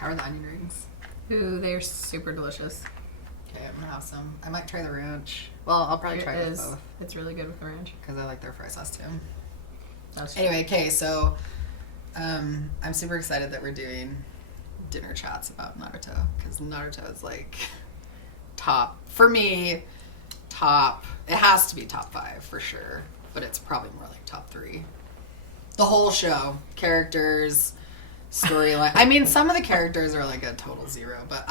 How are the onion rings? Ooh, they're super delicious. Okay, I'm gonna have some. I might try the ranch. Well, I'll probably try it with both. It's really good with the ranch. Because I like their fry sauce too. That's true. Anyway, okay, so I'm super excited that we're doing dinner chats about Naruto. Because Naruto is like top, for me, top. It has to be top 5 for sure. But it's probably more like top 3. The whole show. Characters, storyline. I mean, some of the characters are like a total 0, but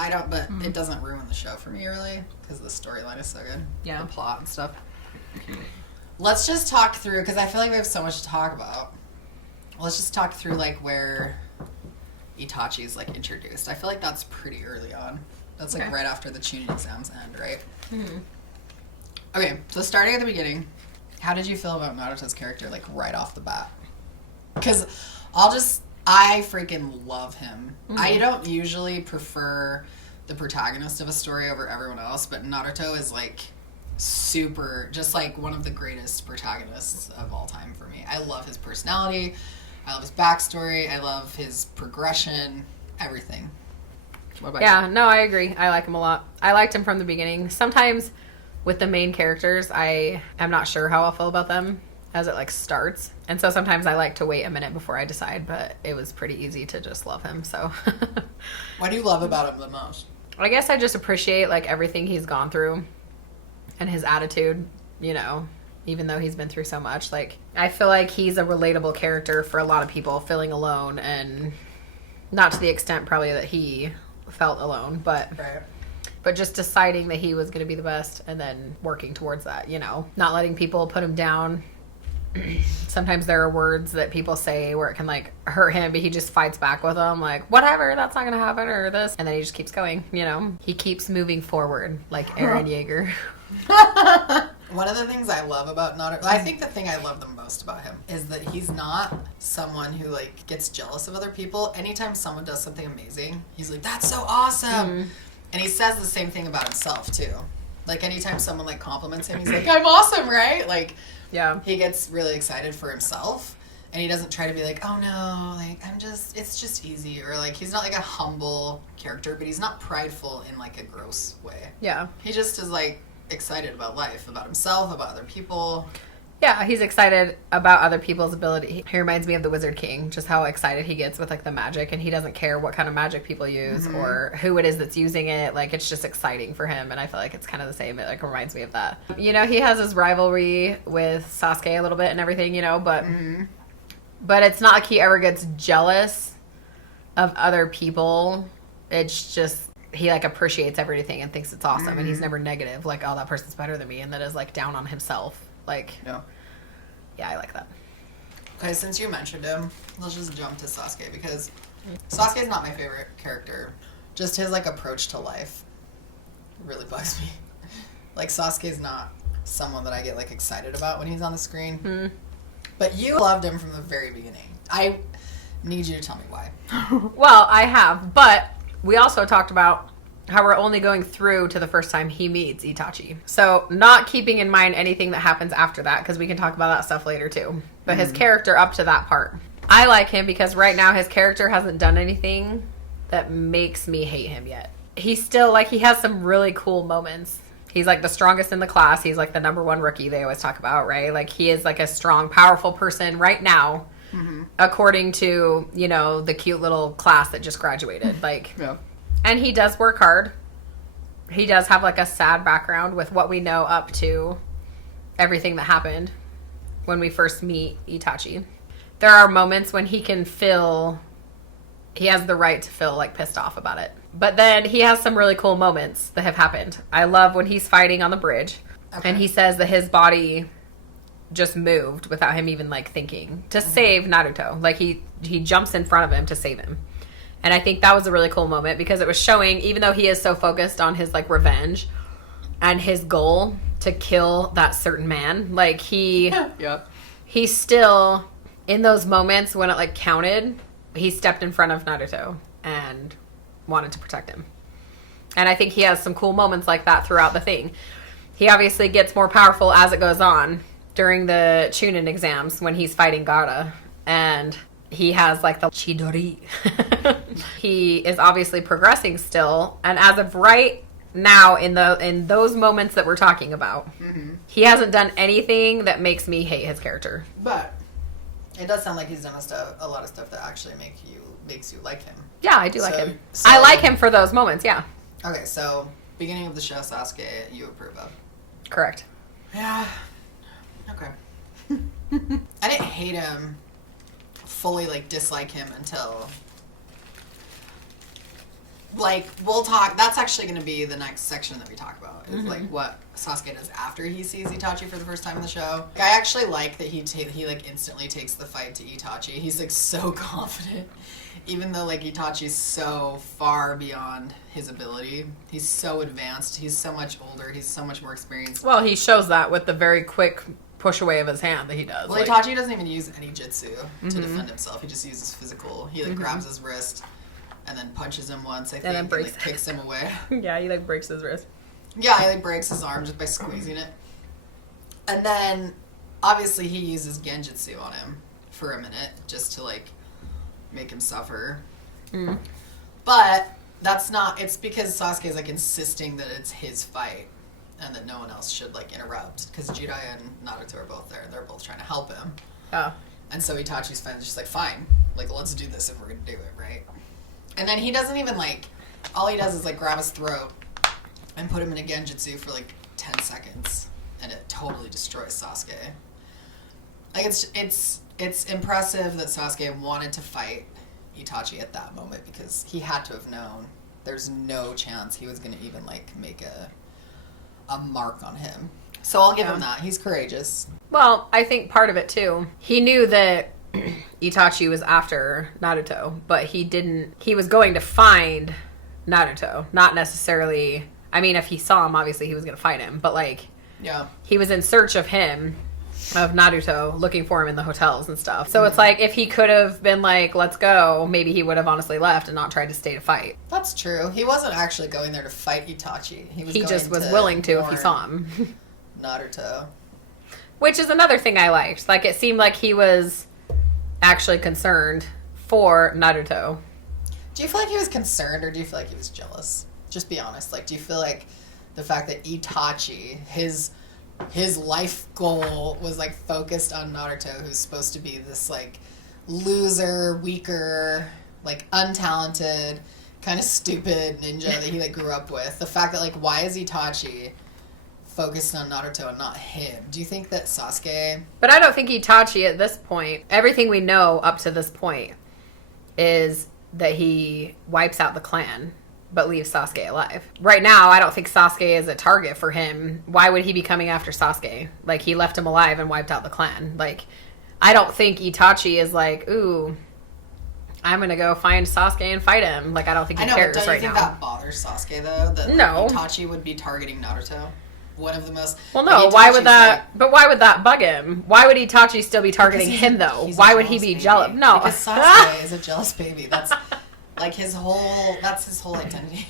it doesn't ruin the show for me really because the storyline is so good. Yeah. The plot and stuff. Let's just talk through, because I feel like we have so much to talk about. Let's just talk through like where Itachi is like introduced. I feel like that's pretty early on. That's like right after the Chunin exams end, right? Mm-hmm. Okay, so starting at the beginning, how did you feel about Naruto's character like right off the bat? Because I freaking love him. Mm-hmm. I don't usually prefer the protagonist of a story over everyone else, but Naruto is like super, just like one of the greatest protagonists of all time for me. I love his personality. I love his backstory. I love his progression. Everything. What about you? No, I agree. I like him a lot. I liked him from the beginning. Sometimes with the main characters, I am not sure how I'll feel about them as it like starts. And so sometimes I like to wait a minute before I decide, but it was pretty easy to just love him. So what do you love about him the most? I guess I just appreciate like everything he's gone through and his attitude, you know, even though he's been through so much. Like, I feel like he's a relatable character for a lot of people feeling alone, and not to the extent probably that he felt alone, but just deciding that he was going to be the best and then working towards that, you know, not letting people put him down. Sometimes there are words that people say where it can like hurt him, but he just fights back with them like, whatever, that's not going to happen, or this, and then he just keeps going, you know. He keeps moving forward like Eren Yeager. One of the things I love about Naruto, I think the thing I love the most about him is that he's not someone who like gets jealous of other people. Anytime someone does something amazing, he's like, that's so awesome. Mm-hmm. And he says the same thing about himself too. Like anytime someone like compliments him, he's like, I'm awesome, right? Like, yeah, he gets really excited for himself, and he doesn't try to be like, oh no, like it's just easy, or like he's not like a humble character, but he's not prideful in like a gross way. Yeah, he just is like excited about life, about himself, about other people. Yeah, he's excited about other people's ability. He reminds me of the Wizard King, just how excited he gets with like the magic, and he doesn't care what kind of magic people use or who it is that's using it. Like, it's just exciting for him, and I feel like it's kind of the same. It like reminds me of that. You know, he has his rivalry with Sasuke a little bit and everything, you know, but it's not like he ever gets jealous of other people. It's just he like appreciates everything and thinks it's awesome, and he's never negative like, oh, that person's better than me, and that is like down on himself. Like, yeah, I like that. Okay, since you mentioned him, let's just jump to Sasuke, because Sasuke is not my favorite character. Just his like approach to life really bugs me. Like, Sasuke is not someone that I get like excited about when he's on the screen. But you loved him from the very beginning. I need you to tell me why. Well, I have, but we also talked about how we're only going through to the first time he meets Itachi. So not keeping in mind anything that happens after that, because we can talk about that stuff later too. But his character up to that part. I like him because right now his character hasn't done anything that makes me hate him yet. He's still like, he has some really cool moments. He's like the strongest in the class. He's like the #1 rookie they always talk about, right? Like, he is like a strong, powerful person right now, according to, you know, the cute little class that just graduated. Like, yeah. And he does work hard. He does have like a sad background with what we know up to everything that happened when we first meet Itachi. There are moments when he has the right to feel like pissed off about it. But then he has some really cool moments that have happened. I love when he's fighting on the bridge, and he says that his body just moved without him even like thinking to save Naruto. Like, he jumps in front of him to save him. And I think that was a really cool moment, because it was showing, even though he is so focused on his like revenge and his goal to kill that certain man, like he still, in those moments when it like counted, he stepped in front of Naruto and wanted to protect him. And I think he has some cool moments like that throughout the thing. He obviously gets more powerful as it goes on during the Chunin exams when he's fighting Gaara. And he has like the chidori. He is obviously progressing still, and as of right now, in those moments that we're talking about, he hasn't done anything that makes me hate his character. But it does sound like he's done a lot of stuff that actually makes you like him. Yeah, I do like him. I like him for those moments, yeah. Okay, so beginning of the show, Sasuke, you approve of. Correct. Yeah. Okay. I didn't hate him, fully, like, dislike him until, like, we'll talk, that's actually going to be the next section that we talk about, is, like, what Sasuke does after he sees Itachi for the first time in the show. I actually like that he like, instantly takes the fight to Itachi. He's, like, so confident, even though, like, Itachi's so far beyond his ability. He's so advanced. He's so much older. He's so much more experienced. Well, he shows that with the very quick push away of his hand that he does. Well, Itachi doesn't even use any jutsu to defend himself. He just uses physical. He, like, grabs his wrist and then punches him once, I think, and then like, kicks him away. Yeah, he, like, breaks his wrist. Yeah, he, like, breaks his arm just by squeezing it. And then, obviously, he uses genjutsu on him for a minute just to, like, make him suffer. But that's not... It's because Sasuke is, like, insisting that it's his fight and that no one else should, like, interrupt. Because Jiraiya and Naruto are both there, and they're both trying to help him. Oh. And so Itachi's just like, fine, like, let's do this if we're gonna do it, right? And then he doesn't even, like... All he does is, like, grab his throat and put him in a genjutsu for, like, 10 seconds. And it totally destroys Sasuke. Like, it's impressive that Sasuke wanted to fight Itachi at that moment because he had to have known there's no chance he was going to even, like, make a mark on him. So I'll give him that. He's courageous. Well, I think part of it, too. He knew that Itachi was after Naruto, but he was going to find Naruto, not necessarily... I mean, if he saw him, obviously he was going to fight him, but, like... Yeah. He was in search of him, of Naruto, looking for him in the hotels and stuff. So it's like, if he could have been like, let's go, maybe he would have honestly left and not tried to stay to fight. That's true. He wasn't actually going there to fight Itachi. He just was willing to if he saw him. Naruto. Which is another thing I liked. Like, it seemed like he was actually concerned for Naruto. Do you feel like he was concerned, or do you feel like he was jealous? Just be honest. Like, do you feel like the fact that Itachi, his life goal was, like, focused on Naruto, who's supposed to be this, like, loser, weaker, like, untalented, kind of stupid ninja that he, like, grew up with. The fact that, like, why is Itachi focused on Naruto and not him? Do you think that Sasuke... But I don't think Itachi at this point, everything we know up to this point is that he wipes out the clan but leaves Sasuke alive. Right now, I don't think Sasuke is a target for him. Why would he be coming after Sasuke? Like, he left him alive and wiped out the clan. Like, I don't think Itachi is like, ooh, I'm gonna go find Sasuke and fight him. Like, I don't think he cares right now. Don't you think that bothers Sasuke, though? That, like, no. Itachi would be targeting Naruto? One of the most... Well, no, like, why would that... But why would that bug him? Why would Itachi still be targeting him, though? Why would he be jealous? No. Because Sasuke is a jealous baby. That's... Like, that's his whole identity.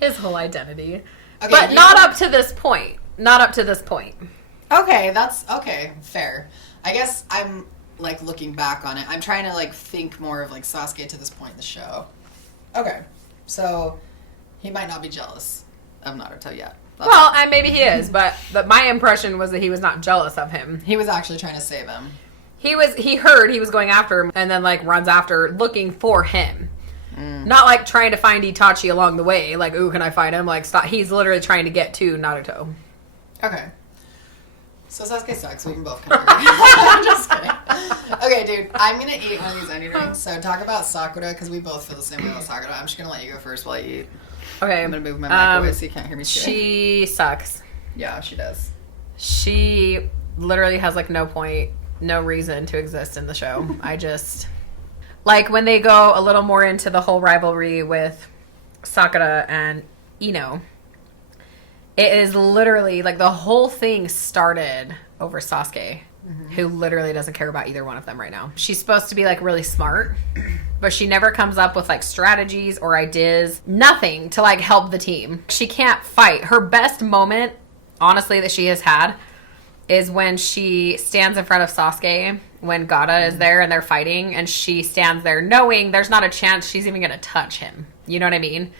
His whole identity. Okay, but not up to this point. Not up to this point. Okay, that's... Okay, fair. I guess I'm, like, looking back on it. I'm trying to, like, think more of, like, Sasuke to this point in the show. Okay. So, he might not be jealous of Naruto yet. Well, and maybe he is, but my impression was that he was not jealous of him. He was actually trying to save him. He heard he was going after him and then, like, runs after looking for him. Not, like, trying to find Itachi along the way. Like, ooh, can I fight him? Like, stop. He's literally trying to get to Naruto. Okay. So Sasuke sucks. We can both kind of agree. I'm just kidding. Okay, dude. I'm going to eat one of these onion rings. So talk about Sakura, because we both feel the same way about Sakura. I'm just going to let you go first while I eat. Okay. I'm going to move my mic away so you can't hear me shit. She sucks. Yeah, she does. She literally has, like, no point, no reason to exist in the show. I just... Like, when they go a little more into the whole rivalry with Sakura and Ino, it is literally, like, the whole thing started over Sasuke, who literally doesn't care about either one of them right now. She's supposed to be, like, really smart, but she never comes up with, like, strategies or ideas, nothing to, like, help the team. She can't fight. Her best moment, honestly, that she has had is when she stands in front of Sasuke when Gata is there and they're fighting, and she stands there knowing there's not a chance she's even going to touch him. You know what I mean?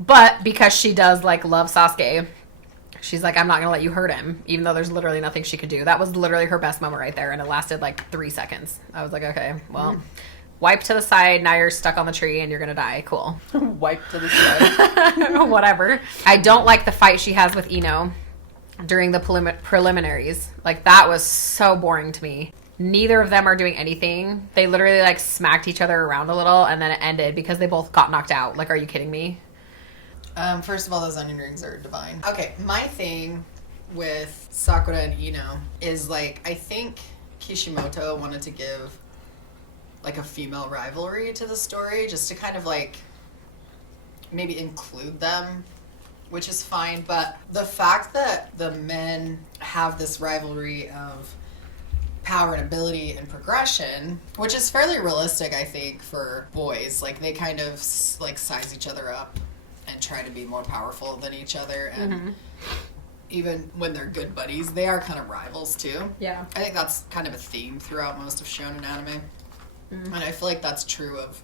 But because she does, like, love Sasuke, she's like, I'm not going to let you hurt him, even though there's literally nothing she could do. That was literally her best moment right there, and it lasted, like, 3 seconds. I was like, okay, well, wipe to the side. Now you're stuck on the tree, and you're going to die. Cool. Wipe to the side. Whatever. I don't like the fight she has with Ino during the preliminaries. Like, that was so boring to me. Neither of them are doing anything. They literally, like, smacked each other around a little, and then it ended because they both got knocked out. Like, are you kidding me? First of all, those onion rings are divine. Okay, my thing with Sakura and Ino is, like, I think Kishimoto wanted to give, like, a female rivalry to the story, just to kind of, like, maybe include them, which is fine. But the fact that the men have this rivalry of power and ability and progression, which is fairly realistic, I think, for boys. Like, they kind of, like, size each other up and try to be more powerful than each other. And even when they're good buddies, they are kind of rivals, too. Yeah. I think that's kind of a theme throughout most of shonen anime. And I feel like that's true of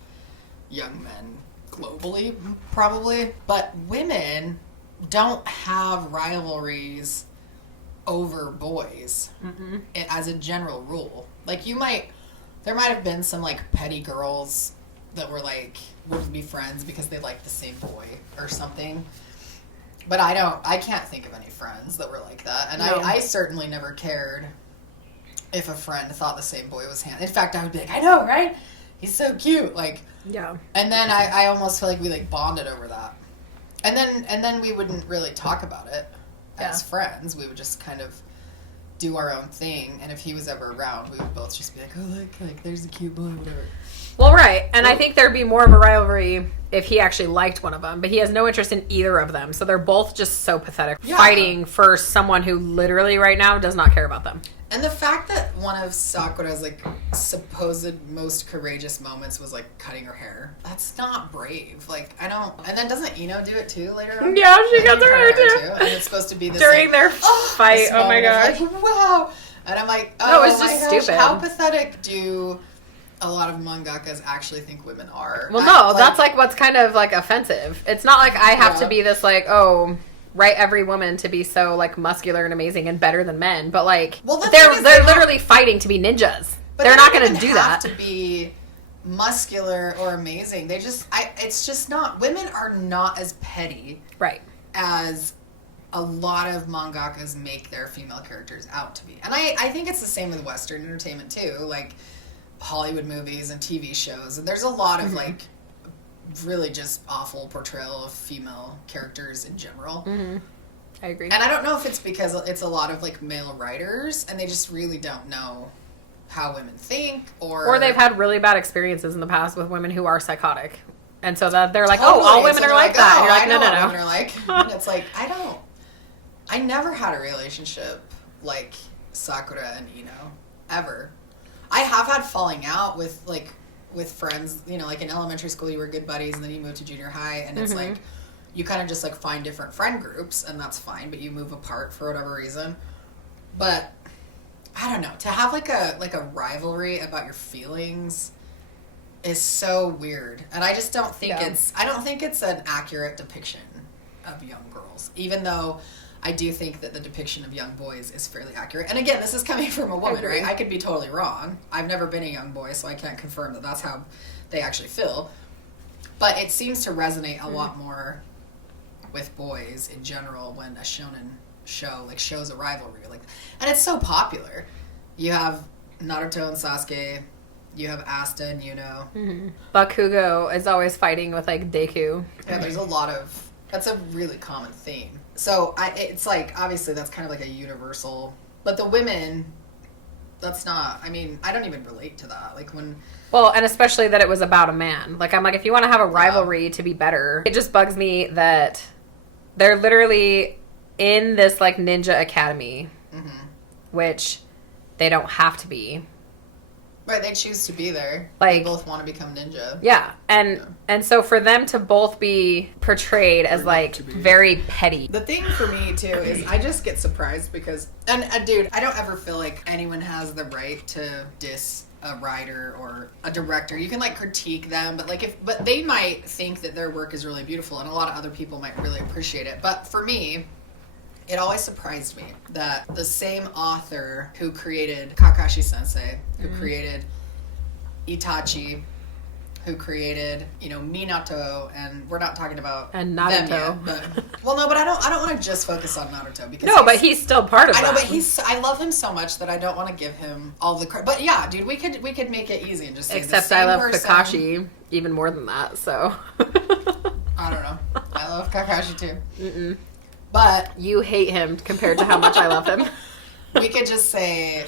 young men globally, probably. But women don't have rivalries over boys as a general rule. Like, there might have been some, like, petty girls that were, like, would be friends because they liked the same boy or something. But I can't think of any friends that were like that. And I certainly never cared if a friend thought the same boy was handsome. In fact, I would be like, I know, right? He's so cute. Like, yeah. And then I almost feel like we, like, bonded over that. And then we wouldn't really talk about it as friends. We would just kind of do our own thing. And if he was ever around, we would both just be like, oh, like there's a cute boy, whatever. Well, right. And I think there'd be more of a rivalry if he actually liked one of them. But he has no interest in either of them. So they're both just so pathetic. Yeah. Fighting for someone who literally right now does not care about them. And the fact that one of Sakura's, like, supposed most courageous moments was, like, cutting her hair. That's not brave. Like, I don't... And then doesn't Ino do it, too, later on? Yeah, she cuts her hair, too. And it's supposed to be this, during, like, their fight. This oh, my gosh. Like, wow. And I'm like, no, it's just stupid. How pathetic do a lot of mangakas actually think women are? Well, no, that's, like, what's kind of, like, offensive. It's not like I have to be this, like, write every woman to be so, like, muscular and amazing and better than men, but, like, they're literally fighting to be ninjas. But they're not going to do that. To be muscular or amazing. It's just not. Women are not as petty, right, as a lot of mangakas make their female characters out to be. And I think it's the same with Western entertainment too, like Hollywood movies and TV shows. And there's a lot of like really just awful portrayal of female characters in general. I agree. And I don't know if it's because it's a lot of like male writers and they just really don't know how women think, or they've had really bad experiences in the past with women who are psychotic. And so that they're like, all women are like that. And you're like, no. Women are like, and it's like, I never had a relationship like Sakura and Ino, ever. I have had falling out with friends, you know, like in elementary school you were good buddies and then you moved to junior high and it's like, you kind of just like find different friend groups and that's fine, but you move apart for whatever reason. But I don't know, to have like a rivalry about your feelings is so weird. And I just don't think it's an accurate depiction of young girls, even though I do think that the depiction of young boys is fairly accurate. And again, this is coming from a woman, right? I could be totally wrong. I've never been a young boy, so I can't confirm that that's how they actually feel. But it seems to resonate a lot more with boys in general when a shonen show like shows a rivalry, like, and it's so popular. You have Naruto and Sasuke, you have Asta and Yuno. Bakugo is always fighting with like Deku. Yeah, there's a lot of, that's a really common theme. So it's like, obviously that's kind of like a universal, but the women, that's not, I mean, I don't even relate to that. Like when... Well, and especially that it was about a man. Like, I'm like, if you want to have a rivalry to be better, it just bugs me that they're literally in this like ninja academy, which they don't have to be. Right, they choose to be there. Like, they both want to become ninja. Yeah, and so for them to both be portrayed as like very petty. The thing for me too is I just get surprised because, and dude, I don't ever feel like anyone has the right to diss a writer or a director. You can like critique them, but but they might think that their work is really beautiful, and a lot of other people might really appreciate it. But for me, it always surprised me that the same author who created Kakashi Sensei, who created Itachi, who created, Minato, and we're not talking about and Naruto. them yet, but I don't want to just focus on Naruto because but he's still part of that. I know, but I love him so much that I don't want to give him all the credit. But yeah, dude, we could make it easy and just say except the same I love person. Kakashi even more than that. So I don't know. I love Kakashi too. Mm-mm. But you hate him compared to how much I love him. We could just say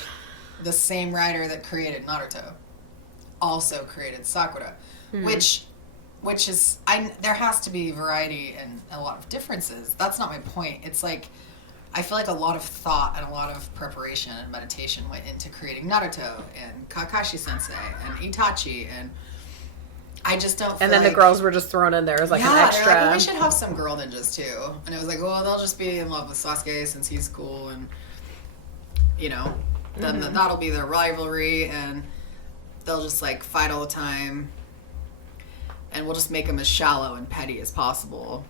the same writer that created Naruto also created Sakura, which is there has to be variety and a lot of differences. That's not my point. It's like I feel like a lot of thought and a lot of preparation and meditation went into creating Naruto and Kakashi Sensei and Itachi, and I just don't feel and then like, the girls were just thrown in there as like an extra. They're like, well, we should have some girl ninjas too. And it was like, well, they'll just be in love with Sasuke since he's cool, and then that'll be their rivalry, and they'll just like fight all the time, and we'll just make them as shallow and petty as possible.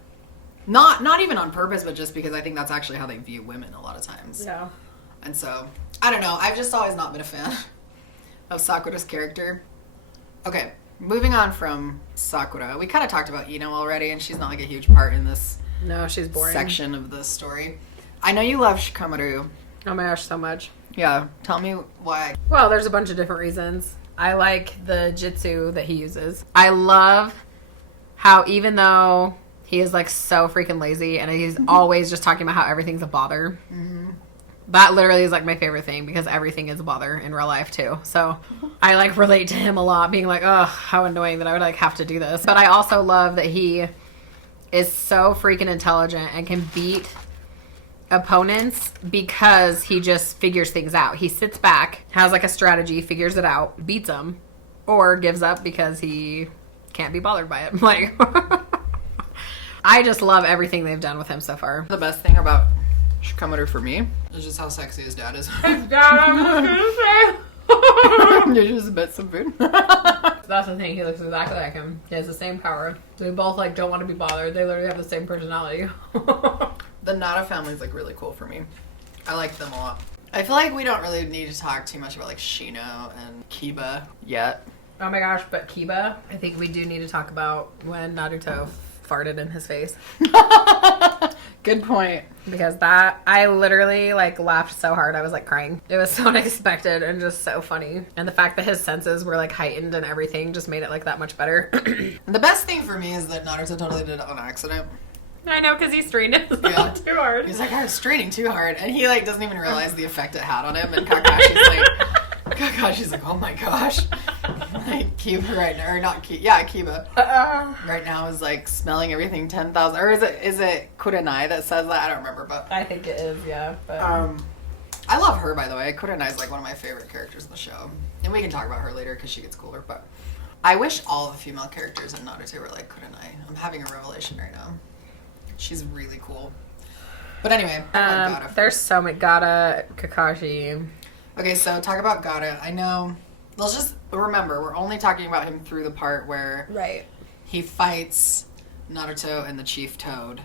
Not even on purpose, but just because I think that's actually how they view women a lot of times. Yeah. And so, I don't know. I've just always not been a fan of Sakura's character. Okay, moving on from Sakura. We kind of talked about Ino already, and she's not like a huge part in this she's boring section of the story. I know you love Shikamaru. Oh my gosh, so much. Yeah, tell me why. Well, there's a bunch of different reasons. I like the jutsu that he uses. I love how even though he is like so freaking lazy and he's always just talking about how everything's a bother. Mm-hmm. That literally is like my favorite thing because everything is a bother in real life too. So I like relate to him a lot, being like, oh, how annoying that I would like have to do this. But I also love that he is so freaking intelligent and can beat opponents because he just figures things out. He sits back, has like a strategy, figures it out, beats them, or gives up because he can't be bothered by it. Like, I just love everything they've done with him so far. The best thing about Shikamaru for me is just how sexy his dad is. His dad, I was gonna say. You just bit some food. That's the thing. He looks exactly like him. He has the same power. They both like don't want to be bothered. They literally have the same personality. The Nada family is like really cool for me. I like them a lot. I feel like we don't really need to talk too much about like Shino and Kiba yet. Oh my gosh, but Kiba, I think we do need to talk about when Naruto farted in his face. Good point. Because that, I literally like laughed so hard I was like crying. It was so unexpected and just so funny. And the fact that his senses were like heightened and everything just made it like that much better. The best thing for me is that Naruto totally did it on accident. I know, because he strained it too hard. He's like, I was straining too hard. And he like doesn't even realize the effect it had on him. And Kakashi's like, oh my gosh. Like Kiba right now, or not Kiba, yeah, Kiba. Right now is like smelling everything 10,000, or is it Kurenai that says that? I don't remember, but I think it is, yeah. But I love her, by the way. Kurenai is like one of my favorite characters in the show, and we can talk about her later because she gets cooler. But I wish all the female characters in Naruto were like Kurenai. I'm having a revelation right now. She's really cool. But anyway, there's so many Gata, Kakashi. Okay, so talk about Gata. I know. Let's just remember, we're only talking about him through the part where he fights Naruto and the Chief Toad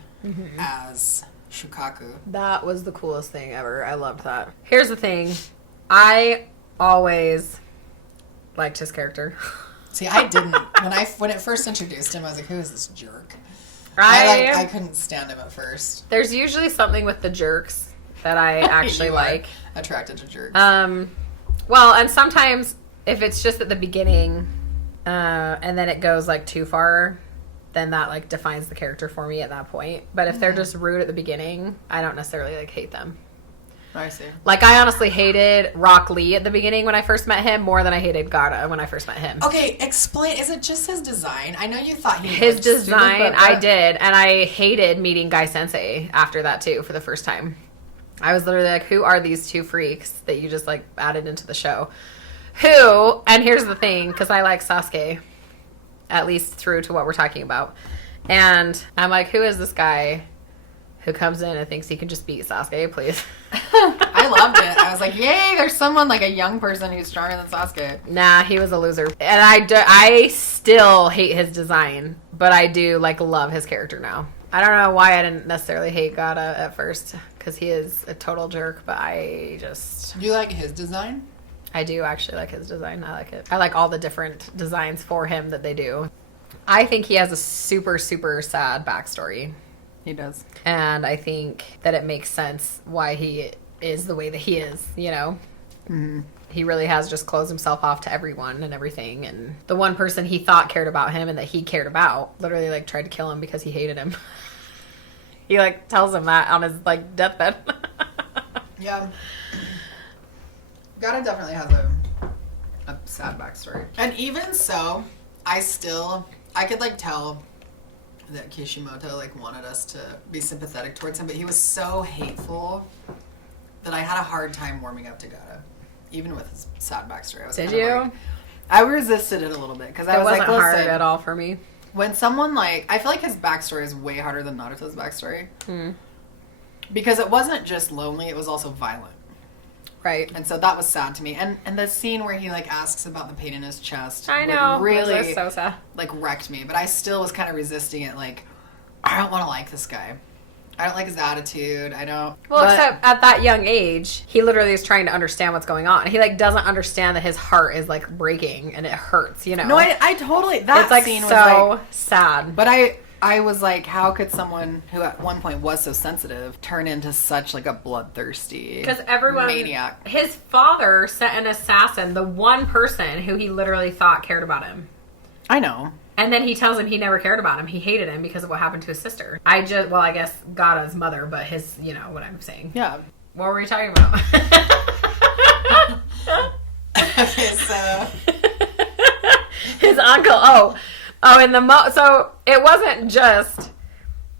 as Shukaku. That was the coolest thing ever. I loved that. Here's the thing. I always liked his character. See, I didn't. When it first introduced him, I was like, who is this jerk? I couldn't stand him at first. There's usually something with the jerks that I actually like. Attracted to jerks. Well, and sometimes if it's just at the beginning, and then it goes like too far, then that like defines the character for me at that point. But if they're just rude at the beginning, I don't necessarily like hate them. I see. Like, I honestly hated Rock Lee at the beginning when I first met him more than I hated Gata when I first met him. Okay, explain. Is it just his design? I know you thought his design, stupid, I did, and I hated meeting Guy Sensei after that too for the first time. I was literally like, who are these two freaks that you just like added into the show? Who, and here's the thing, because I like Sasuke, at least through to what we're talking about. And I'm like, who is this guy who comes in and thinks he can just beat Sasuke, please? I loved it. I was like, yay, there's someone like a young person who's stronger than Sasuke. Nah, he was a loser. And I still hate his design, but I do like love his character now. I don't know why I didn't necessarily hate Gaara at first, because he is a total jerk, but I just... Do you like his design? I do actually like his design. I like it. I like all the different designs for him that they do. I think he has a super, super sad backstory. He does. And I think that it makes sense why he is the way that he is, you know? Mm-hmm. He really has just closed himself off to everyone and everything. And the one person he thought cared about him and that he cared about literally, like, tried to kill him because he hated him. He, like, tells him that on his, like, deathbed. Yeah. Gaara definitely has a sad backstory. And even so, I could, like, tell that Kishimoto, like, wanted us to be sympathetic towards him, but he was so hateful that I had a hard time warming up to Gaara, even with his sad backstory. I was Did kind of you? like, I resisted it a little bit, because I was wasn't like, hard listen, at all for me. when someone, like, I feel like his backstory is way harder than Naruto's backstory. Because it wasn't just lonely, it was also violent. Right. And so that was sad to me. And the scene where he, like, asks about the pain in his chest. I like, know. really, It was so sad. like, wrecked me. But I still was kind of resisting it. Like, I don't want to like this guy. I don't like his attitude. I don't. Well, but, except at that young age, he literally is trying to understand what's going on. He, like, doesn't understand that his heart is, like, breaking and it hurts, you know? No, I totally. That it's, like, scene so was, like, sad. But I was like, how could someone who at one point was so sensitive turn into such, like, a bloodthirsty Because everyone, maniac? his father sent an assassin, the one person who he literally thought cared about him. I know. And then he tells him he never cared about him. He hated him because of what happened to his sister. I guess Gaara's mother, but his, you know what I'm saying. Yeah. What were we talking about? Okay, so. His uncle. So it wasn't just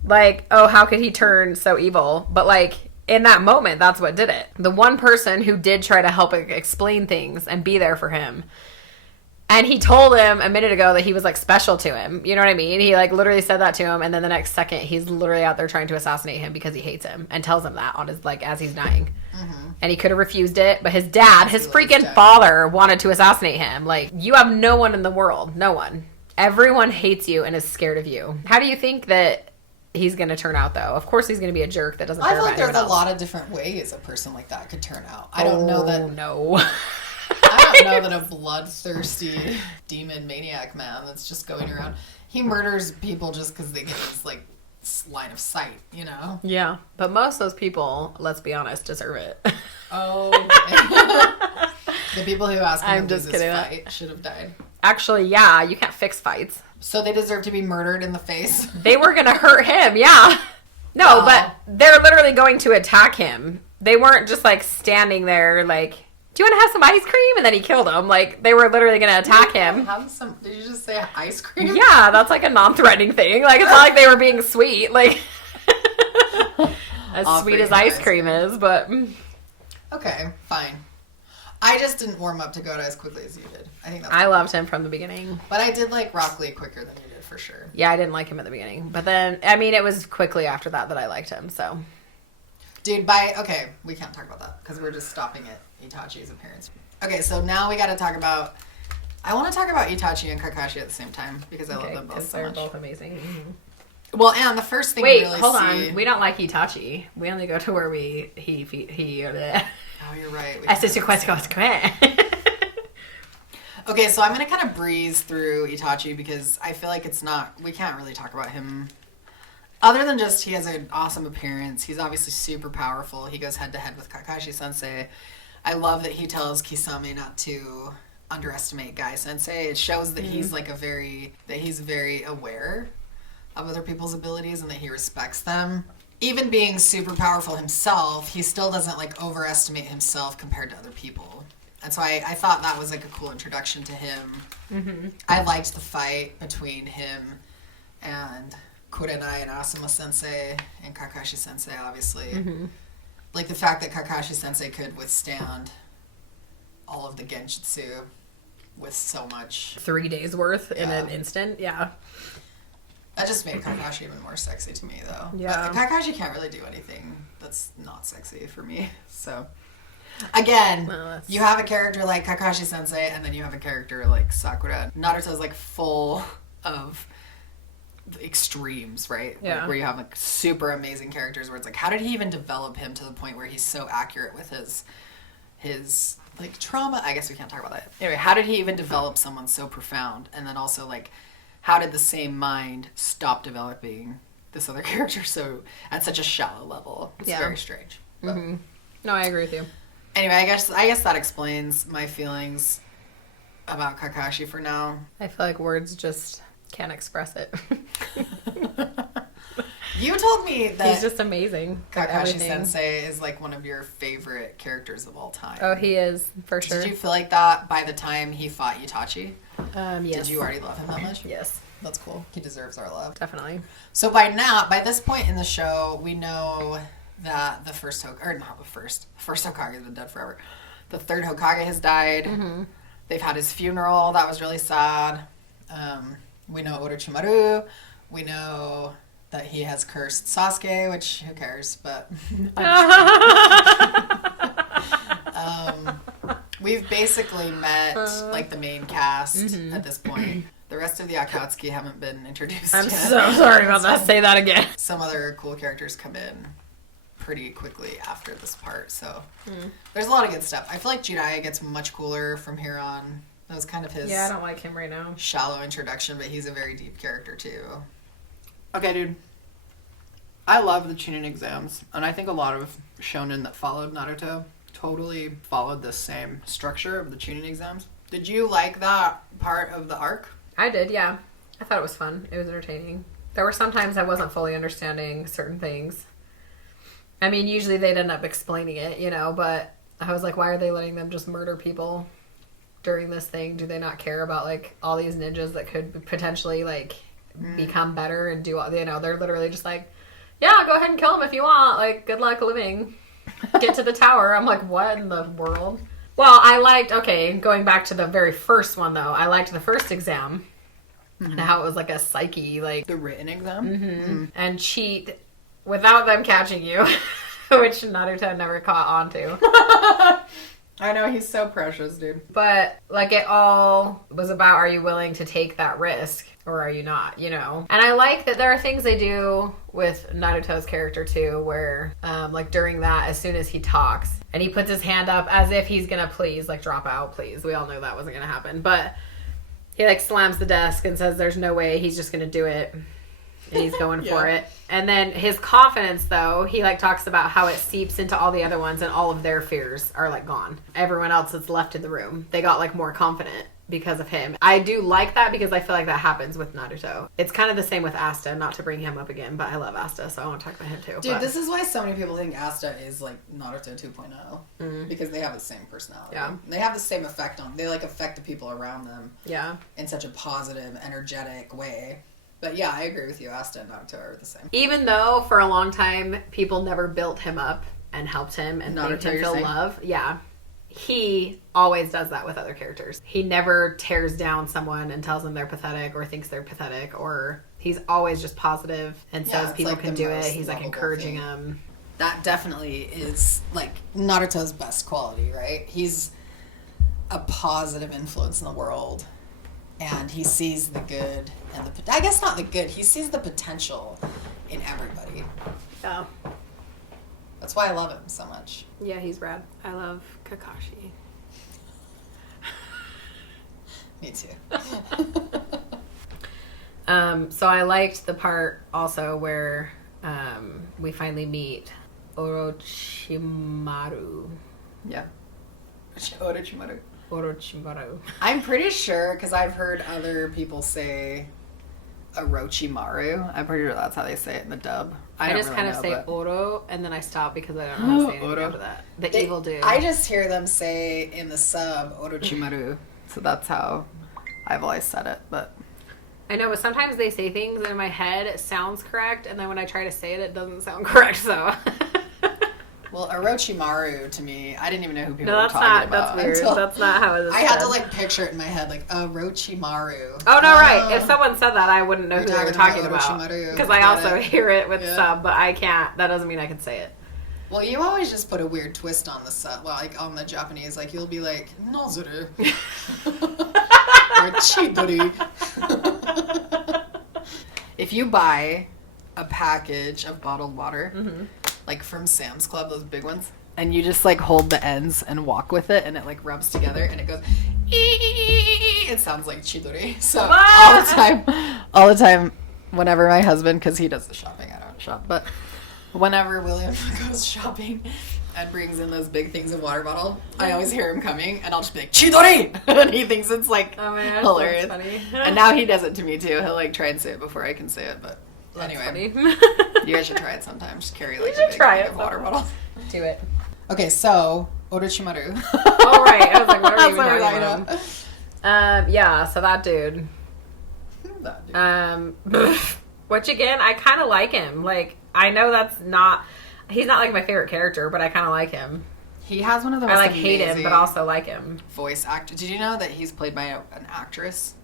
like, oh, how could he turn so evil? But like in that moment, that's what did it. The one person who did try to help explain things and be there for him. And he told him a minute ago that he was like special to him. You know what I mean? He like literally said that to him. And then the next second he's literally out there trying to assassinate him because he hates him and tells him that on his, like, as he's dying. Mm-hmm. And he could have refused it. But his dad, his freaking father wanted to assassinate him. Like, you have no one in the world. No one. Everyone hates you and is scared of you. How do you think that he's going to turn out, though? Of course he's going to be a jerk that doesn't care I feel about like there's anyone a else. lot of different ways a person like that could turn out. I don't know that. No. I don't know that a bloodthirsty demon maniac man that's just going around. He murders people just because they get his, like, line of sight, you know? Yeah. But most of those people, let's be honest, deserve it. Oh. The people who asked him to lose his fight should have died. Actually, yeah, you can't fix fights. So they deserve to be murdered in the face? They were going to hurt him, yeah. No, but they're literally going to attack him. They weren't just, like, standing there, like, do you want to have some ice cream? And then he killed him. Like, they were literally going to attack him. Did you just say ice cream? Yeah, that's like a non-threatening thing. Like, it's not like they were being sweet. Like, as sweet as ice cream is, but... Okay, fine. I just didn't warm up to Goda as quickly as you did. I think that's I loved him from the beginning. But I did like Rock Lee quicker than you did, for sure. Yeah, I didn't like him at the beginning. But then, I mean, it was quickly after that I liked him, so... Dude, okay, we can't talk about that because we're just stopping at Itachi's appearance. Okay, so now we got to talk about... I want to talk about Itachi and Kakashi at the same time because I love them both so much. They're both amazing. Mm-hmm. Well, and the first thing Wait, we really hold see... on. We don't like Itachi. We only go to where he Oh, you're right. Okay, so I'm going to kind of breeze through Itachi because I feel like we can't really talk about him other than just he has an awesome appearance. He's obviously super powerful. He goes head to head with Kakashi Sensei. I love that he tells Kisame not to underestimate Guy Sensei. It shows that he's like he's very aware of other people's abilities and that he respects them. Even being super powerful himself, he still doesn't like overestimate himself compared to other people. And so I thought that was like a cool introduction to him. Mm-hmm. I liked the fight between him and Kurenai and Asuma Sensei and Kakashi Sensei, obviously. Mm-hmm. Like the fact that Kakashi Sensei could withstand all of the genjutsu with so much. 3 days worth in an instant. Yeah. That just made Kakashi even more sexy to me, though. Yeah. But Kakashi can't really do anything that's not sexy for me. So, again, you have a character like Kakashi Sensei, and then you have a character like Sakura. Naruto's like full of the extremes, right? Yeah. Like, where you have like super amazing characters where it's like, how did he even develop him to the point where he's so accurate with his like trauma? I guess we can't talk about that. Anyway, how did he even develop someone so profound? And then also like, how did the same mind stop developing this other character so at such a shallow level? It's very strange. But No, I agree with you. anyway, I guess that explains my feelings about Kakashi for now. I feel like words just can't express it. You told me that He's just amazing. Kakashi Sensei is like one of your favorite characters of all time. Oh, he is, for sure. Did you feel like that by the time he fought Itachi? Yes. Did you already love him that much? Yes. That's cool. He deserves our love. Definitely. So by this point in the show, we know that the first Hokage has been dead forever. The third Hokage has died. Mm-hmm. They've had his funeral. That was really sad. We know Orochimaru. We know that he has cursed Sasuke, which who cares? But we've basically met like the main cast at this point. The rest of the Akatsuki haven't been introduced I'm yet. so sorry about that. Say that again. Some other cool characters come in pretty quickly after this part, so there's a lot of good stuff. I feel like Jiraiya gets much cooler from here on. That was kind of his Yeah, I don't like him right now. shallow introduction, but he's a very deep character too. Okay, dude. I love the Chunin exams, and I think a lot of shonen that followed Naruto totally followed the same structure of the Chunin exams. Did you like that part of the arc? I did, yeah. I thought it was fun. It was entertaining. There were some times I wasn't fully understanding certain things. I mean, usually they'd end up explaining it, you know, but I was like, why are they letting them just murder people during this thing? Do they not care about, like, all these ninjas that could potentially, like, become better and do all, you know, they're literally just like, yeah, go ahead and kill them if you want. Like, good luck living. Get to the tower. I'm like, what in the world? Well, I liked, going back to the very first one, though, I liked the first exam. And how it was like a psyche, like... The written exam? And cheat without them catching you, which Naruto never caught on to. I know, he's so precious, dude. But, like, it all was about, are you willing to take that risk? Or are you not, you know? And I like that there are things they do with Naruto's character, too, where, like, during that, as soon as he talks, and he puts his hand up as if he's gonna please, like, drop out, please. We all knew that wasn't gonna happen. But he, like, slams the desk and says there's no way he's just gonna do it. And he's going for it. And then his confidence, though, he, like, talks about how it seeps into all the other ones and all of their fears are, like, gone. Everyone else that's left in the room, they got, like, more confident because of him. I do like that because I feel like that happens with Naruto. It's kind of the same with Asta, not to bring him up again, but I love Asta, so I want to talk about him too. Dude, this is why so many people think Asta is like Naruto 2.0 because they have the same personality. Yeah. They have the same effect on, they like affect the people around them. Yeah. In such a positive, energetic way. But yeah, I agree with you. Asta and Naruto are the same. Even though for a long time people never built him up and helped him and made him feel love. Yeah. He always does that with other characters. He never tears down someone and tells them they're pathetic or thinks they're pathetic, or he's always just positive and says people like can do it. He's like encouraging thing. them. That definitely is like Naruto's best quality, right? He's a positive influence in the world, and he sees the good and I guess not the good. He sees the potential in everybody. Yeah. That's why I love him so much. Yeah, he's rad. I love Kakashi. Me too. So I liked the part also where we finally meet Orochimaru. Yeah. Orochimaru. Orochimaru. I'm pretty sure, because I've heard other people say Orochimaru. I'm pretty sure that's how they say it in the dub. I just really kind of know, say but... Oro, and then I stop because I don't know how to say anything after that. The evil dude. I just hear them say in the sub Orochimaru. So that's how I've always said it, but... I know, but sometimes they say things and in my head it sounds correct, and then when I try to say it, it doesn't sound correct, so... Well, Orochimaru to me, I didn't even know who people No, were that's talking not. about. That's weird. Until That's not how it is. I had to like picture it in my head, like Orochimaru. Oh no, right. If someone said that, I wouldn't know who they were talking about. Orochimaru. Because I also hear it with sub, but I can't. That doesn't mean I can say it. Well, you always just put a weird twist on the sub, like on the Japanese. Like you'll be like Nozuru or Chidori. If you buy a package of bottled water, like from Sam's Club, those big ones, and you just like hold the ends and walk with it, and it like rubs together, and it goes. It sounds like Chidori. So all the time, whenever my husband, because he does the shopping, I don't shop, but whenever William goes shopping and brings in those big things of water bottle, I always hear him coming, and I'll just be like, Chidori! And he thinks it's like hilarious. That's funny. And now he does it to me too. He'll like try and say it before I can say it, but anyway. You guys should try it sometime. Just carry like a big thing of water bottle. Do it. Okay, so Orochimaru. Oh, right. I was like, what are you That's even what talking about? Yeah, so that dude. Which again, I kind of like him. Like, I know he's not like my favorite character, but I kind of like him. He has one of the most I hate him, but also like him. Voice actor. Did you know that he's played by an actress?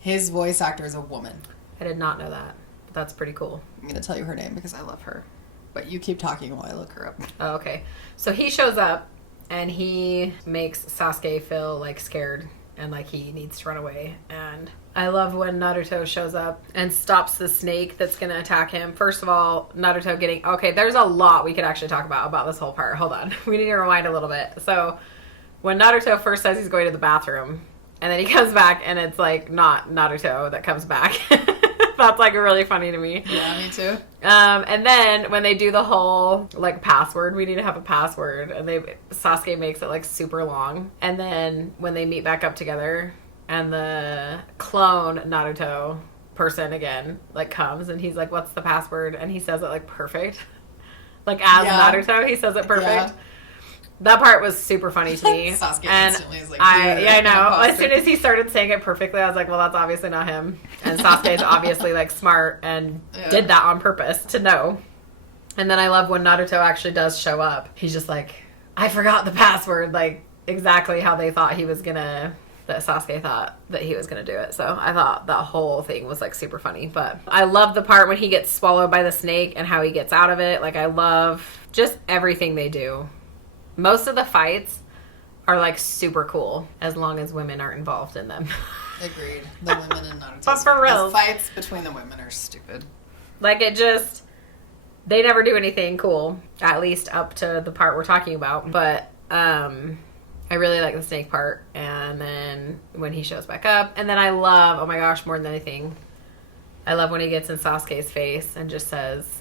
His voice actor is a woman. I did not know that. But that's pretty cool. I'm going to tell you her name because I love her. But you keep talking while I look her up. Oh, okay. So he shows up and he makes Sasuke feel like scared and like he needs to run away. And I love when Naruto shows up and stops the snake that's going to attack him. First of all, Naruto getting... Okay, there's a lot we could actually talk about this whole part. Hold on. We need to rewind a little bit. So when Naruto first says he's going to the bathroom and then he comes back and it's like not Naruto that comes back. That's like really funny to me. Yeah, me too. And then when they do the whole like password, we need to have a password, and Sasuke makes it like super long. And then when they meet back up together, and the clone Naruto person again like comes, and he's like, "What's the password?" And he says it like perfect, like as Naruto, he says it perfect. Yeah. That part was super funny to me. Sasuke and instantly is like, I know. As soon as he started saying it perfectly, I was like, well, that's obviously not him. And Sasuke's obviously like smart and did that on purpose to know. And then I love when Naruto actually does show up. He's just like, I forgot the password, like exactly how they thought he was gonna, that Sasuke thought that he was gonna do it. So I thought that whole thing was like super funny. But I love the part when he gets swallowed by the snake and how he gets out of it. Like I love just everything they do. Most of the fights are like super cool as long as women aren't involved in them. Agreed. The women in Naruto. But for real, the fights between the women are stupid. Like they never do anything cool, at least up to the part we're talking about. But I really like the snake part, and then when he shows back up, and then I love, oh my gosh, more than anything, I love when he gets in Sasuke's face and just says,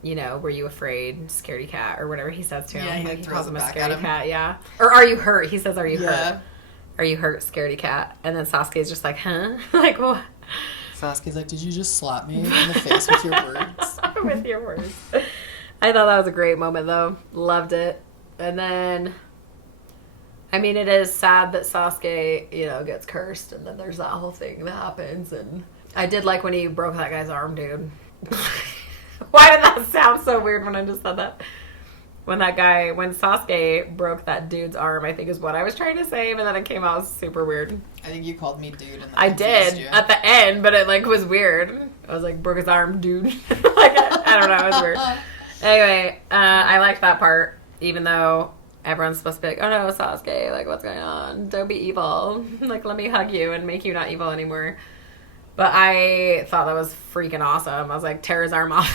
you know, were you afraid, scaredy cat, or whatever he says to him. Yeah, he calls him a back scaredy cat, yeah. Or are you hurt? He says, are you hurt? Are you hurt, scaredy cat? And then Sasuke's just like, huh? Like, what? Sasuke's like, did you just slap me in the face with your words? With your words. I thought that was a great moment, though. Loved it. And then, I mean, it is sad that Sasuke, you know, gets cursed, and then there's that whole thing that happens. And I did like when he broke that guy's arm, dude. Why did that sound so weird when I just said that? When Sasuke broke that dude's arm, I think is what I was trying to say, but then it came out super weird. I think you called me dude. And I did at the end, but it like was weird. I was like, broke his arm, dude. Like, I don't know, it was weird. Anyway, I liked that part, even though everyone's supposed to be like, oh no, Sasuke, like what's going on? Don't be evil. Like, let me hug you and make you not evil anymore. But I thought that was freaking awesome. I was like, tear his arm off.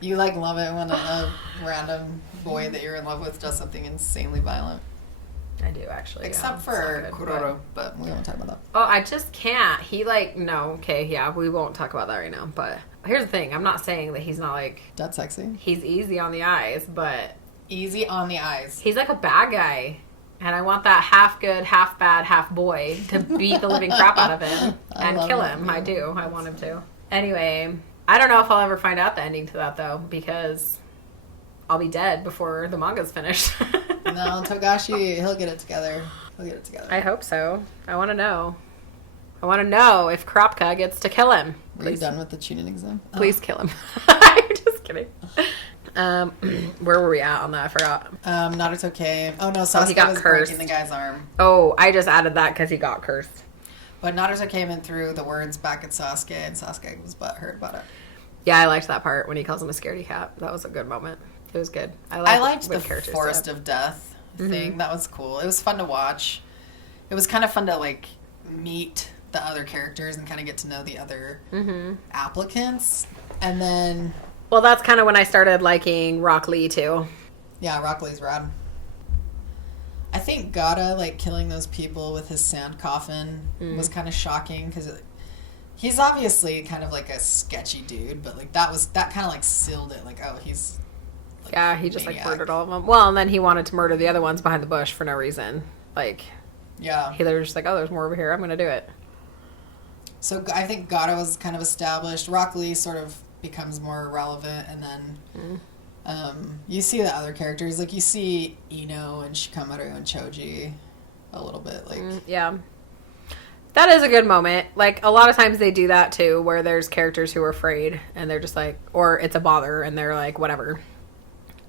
You like love it when a random boy that you're in love with does something insanely violent. I do actually. Except for Kuroro, but we won't talk about that. Oh, I just can't. He like, no, okay, yeah, we won't talk about that right now. But here's the thing. I'm not saying that he's not like... That's sexy. He's easy on the eyes, but... Easy on the eyes. He's like a bad guy. And I want that half good, half bad, half boy to beat the living crap out of him and kill him. I do. I want him to. Anyway, I don't know if I'll ever find out the ending to that, though, because I'll be dead before the manga's finished. No, Togashi, he'll get it together. I hope so. I want to know. I want to know if Kurapika gets to kill him. Are you done with the tuning exam? Please kill him. I'm just kidding. Where were we at on that? I forgot. Naruto-Kun. Oh no, Sasuke got was cursed. breaking the guy's arm. Oh, I just added that because he got cursed. But Naruto came in through the words back at Sasuke, and Sasuke was butthurt about it. Yeah, I liked that part when he calls him a scaredy cat. That was a good moment. It was good. I liked the Forest of Death thing. That was cool. It was fun to watch. It was kind of fun to like meet the other characters and kind of get to know the other applicants. And then... Well, that's kind of when I started liking Rock Lee, too. Yeah, Rock Lee's rad. I think Gata, like, killing those people with his sand coffin was kind of shocking, because he's obviously kind of, like, a sketchy dude, but, like, that kind of, like, sealed it. Like, oh, he's... Like, yeah, he just, maniac. like, murdered all of them. Well, and then he wanted to murder the other ones behind the bush for no reason. Like... Yeah. They were just like, oh, there's more over here. I'm going to do it. So I think Gata was kind of established. Rock Lee sort of becomes more relevant, and then you see the other characters. Like, you see Ino and Shikamaru and Choji a little bit. Like, yeah. That is a good moment. Like, a lot of times they do that, too, where there's characters who are afraid, and they're just like, or it's a bother, and they're like, whatever.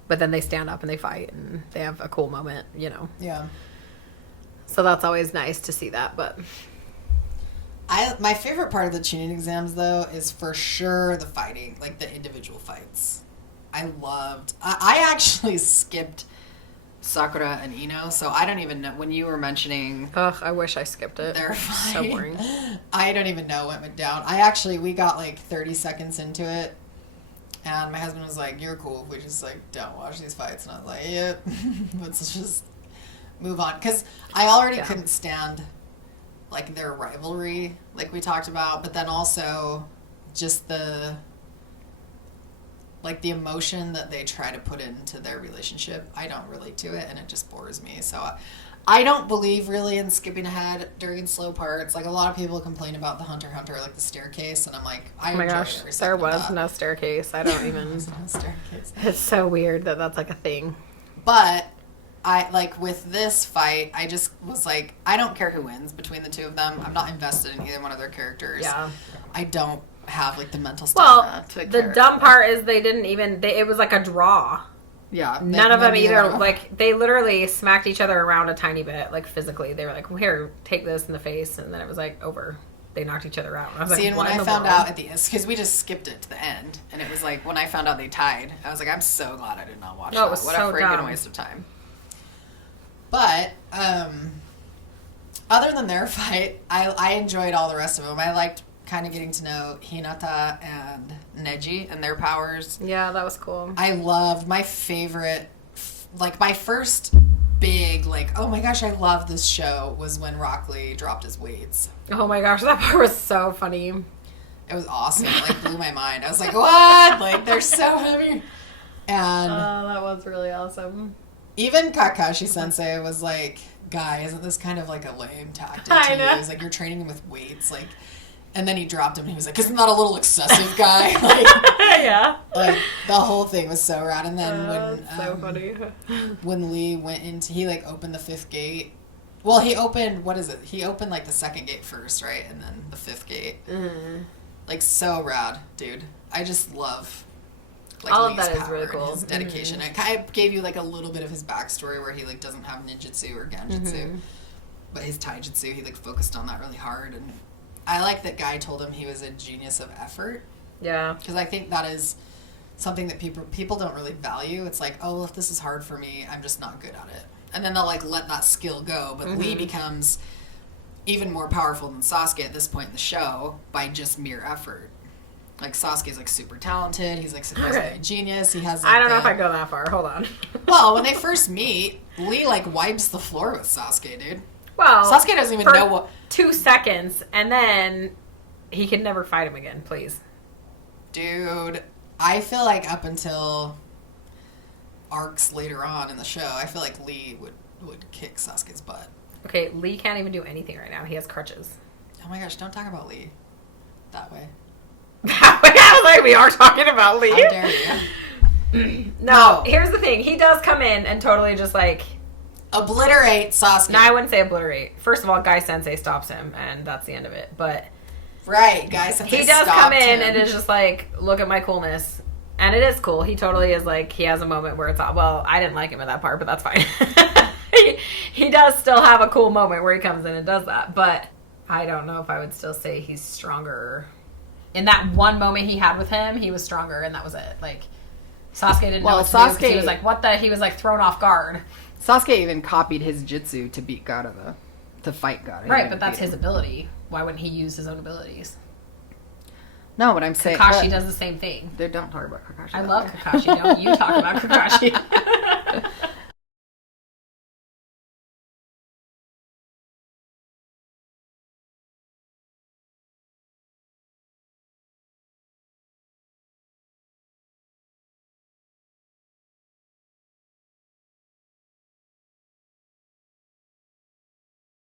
But then they stand up and they fight, and they have a cool moment, you know. Yeah. So that's always nice to see that, but... My favorite part of the Chunin exams, though, is for sure the fighting, like the individual fights. I actually skipped Sakura and Ino, so I don't even know, when you were mentioning... Ugh, I wish I skipped it. They're so boring. I don't even know what went down. We got like 30 seconds into it, and my husband was like, you're cool if we just like don't watch these fights, and I was like, yep, let's just move on, because I already couldn't stand like their rivalry, like we talked about, but then also just the emotion that they try to put into their relationship. I don't relate to it, and it just bores me. So I don't believe really in skipping ahead during slow parts. Like, a lot of people complain about the Hunter x Hunter, like the staircase, and I'm like, oh my gosh, there was no staircase. I don't even. There was no staircase. It's so weird that that's like a thing. But I, like, with this fight, I just was like, I don't care who wins between the two of them. I'm not invested in either one of their characters. Yeah. I don't have, like, the mental stamina to the care. dumb part is they didn't even, it was like a draw. Yeah. None of them either, like, they literally smacked each other around a tiny bit, like, physically. They were like, well, here, take this in the face, and then it was, like, over. They knocked each other out. And I was See, like, and when I found out at the end, because we just skipped it to the end, and it was like, when I found out they tied, I was like, I'm so glad I did not watch that. It was What a so freaking dumb. waste of time. But, other than their fight, I enjoyed all the rest of them. I liked kind of getting to know Hinata and Neji and their powers. Yeah, that was cool. I loved my favorite, like, my first big, like, oh my gosh, I love this show was when Rock Lee dropped his weights. Oh my gosh, that part was so funny. It was awesome. It, like, blew my mind. I was like, what? Like, they're so heavy. And oh, that was really awesome. even Kakashi Sensei was like, guy, isn't this kind of like a lame tactic I to know. use? Like, you're training him with weights, like, and then he dropped him and he was like, isn't that a little excessive, guy? Like, Yeah. like, the whole thing was so rad. And then That's so funny. when Lee went into, he like opened the fifth gate. Well, he opened, what is it? He opened like the second gate first, right? And then the fifth gate. Mm-hmm. Like, so rad, dude. I just love, like, All of Lee's that is power really and cool. his dedication. It kind of gave you like a little bit of his backstory where he like doesn't have ninjutsu or genjutsu, but his taijutsu, he like focused on that really hard. And I like that Guy told him he was a genius of effort, Yeah. because I think that is something that people don't really value. It's like, oh, well, if this is hard for me, I'm just not good at it, and then they'll like let that skill go. But Lee becomes even more powerful than Sasuke at this point in the show by just mere effort. Like, Sasuke's like super talented. He's like supposedly a genius. He has. Like, I don't know if I go that far. Hold on. Well, when they first meet, Lee like wipes the floor with Sasuke, dude. Well, Sasuke doesn't even for know what. 2 seconds, and then he can never fight him again. Please. Dude, I feel like up until arcs later on in the show, I feel like Lee would kick Sasuke's butt. Okay, Lee can't even do anything right now. He has crutches. Oh my gosh, don't talk about Lee that way. I was like, we are talking about Lee. How dare you? No, here's the thing. He does come in and totally just like... Obliterate Sasuke. No, I wouldn't say obliterate. First of all, Guy Sensei stops him, and that's the end of it. But Right, guys. he does come in and is just like, look at my coolness. And it is cool. He totally is like, he has a moment where it's all, well, I didn't like him in that part, but that's fine. he does still have a cool moment where he comes in and does that, but I don't know if I would still say he's stronger. In that one moment he had with him, he was stronger, and that was it. Like, Sasuke didn't know what to do, 'cause he was like, what the? He was like thrown off guard. Sasuke even copied his jutsu to beat Gaara, to fight Gaara. Right, but that's his ability. Why wouldn't he use his own abilities? No, what I'm saying... Kakashi does the same thing. They don't talk about Kakashi. I love Kakashi. Don't you talk about Kakashi.